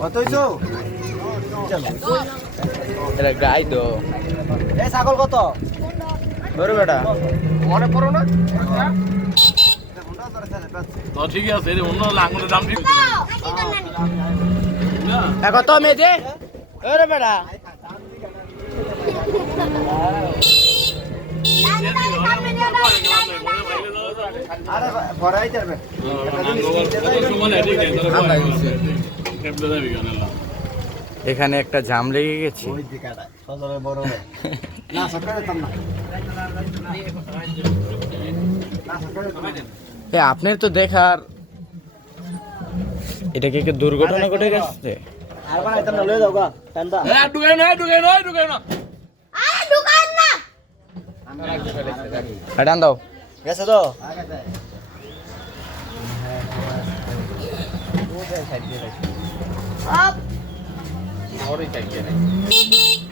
কত হইছো এটা গাই তো। এ ছাগল কত? ধরে বেটা। মনে পড়ো না। তো ঠিক আছে রে অন্য লাঙ্গলের দাম ঠিক না কত মেয়ে ধরে বেটা। আরে ভরাই যাবে এখানে একটা জাম লেগে গেছে। আপনার তো দেখার এটা কি একটা দুর্ঘটনা ঘটে গেছে? আর বানাই তাম না লয়ে যাও up. Sorry, kaki. Ini